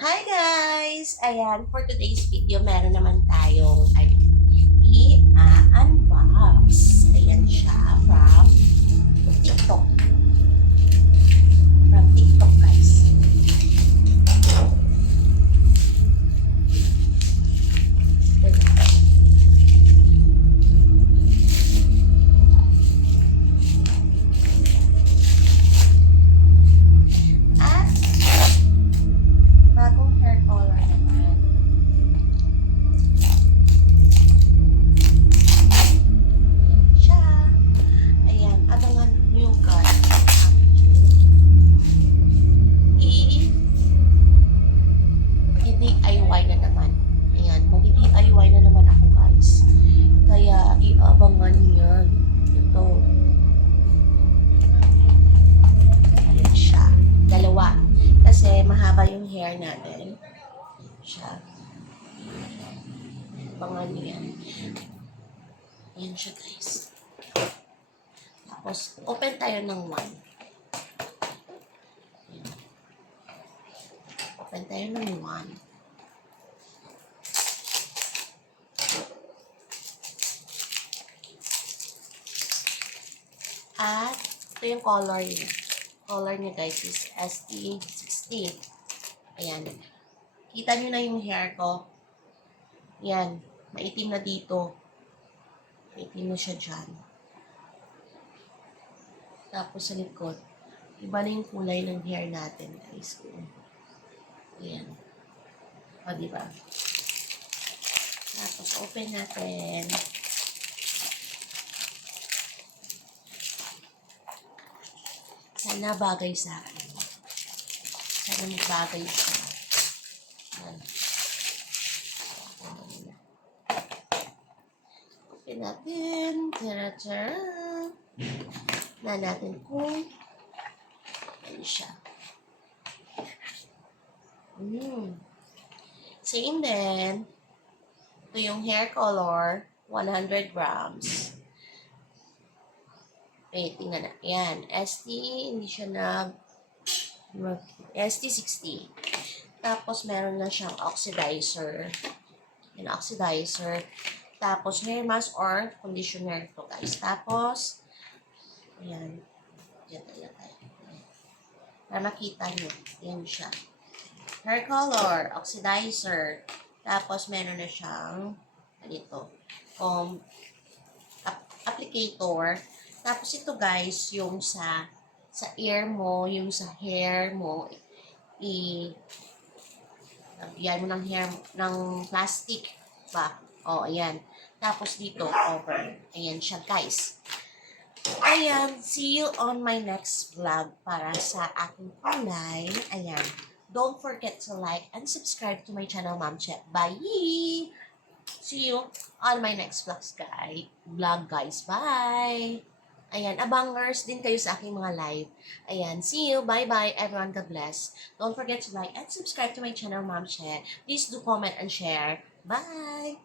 Hi guys! Ayan, for today's video, meron naman tayong i-unbox. Ayan siya from TikTok. From TikTok guys. At bagong hair color naman. Ayan siya. Ayan, abangan nyo guys. I-DIY na naman. Ayan, mag-DIY na naman ako guys. Kaya iabangan yan. Ito. Ayan siya. Dalawa. Kasi mahaba yung hair natin. Siya. Abangan nyo yan. Ayan siya guys. Tapos, open tayo ng one. Ayan. Open tayo ng one. At, ito yung color niya. Color niya guys is ST60. Ayan. Kita nyo na yung hair ko. Ayan. Maitim na dito. Maitim na siya dyan. Tapos sa likod. Iba na yung kulay ng hair natin guys. Ayan. O, diba? Tapos open natin. Sana bagay sa akin. Sana magbagay siya. Ayan. Open natin. Tara-tara. Na natin kung ano siya. Same din. Ito yung hair color. 100 grams. Wait, tingnan na. Ayan. Hindi siya ST60. Tapos, meron na siyang oxidizer. Yan, oxidizer. Tapos, hair mask or conditioner to guys. Tapos, ayan. Yan tayo. Para makita nyo. Yan siya. Hair color, oxidizer. Tapos, meron na siyang dito. Applicator. Tapos ito guys, yung sa ear mo, yung sa hair mo, lagyan mo ng hair, ng plastic ba? O, ayan. Tapos dito, cover. Ayan siya guys. Ayan, see you on my next vlog para sa aking kulay. Ayan. Don't forget to like and subscribe to my channel, Ma'am Che. Bye! See you on my next vlog guys. Bye! Ayan, abangers din kayo sa aking mga live. Ayan, see you. Bye-bye, everyone. God bless. Don't forget to like and subscribe to my channel, Ma'am Che. Please do comment and share. Bye!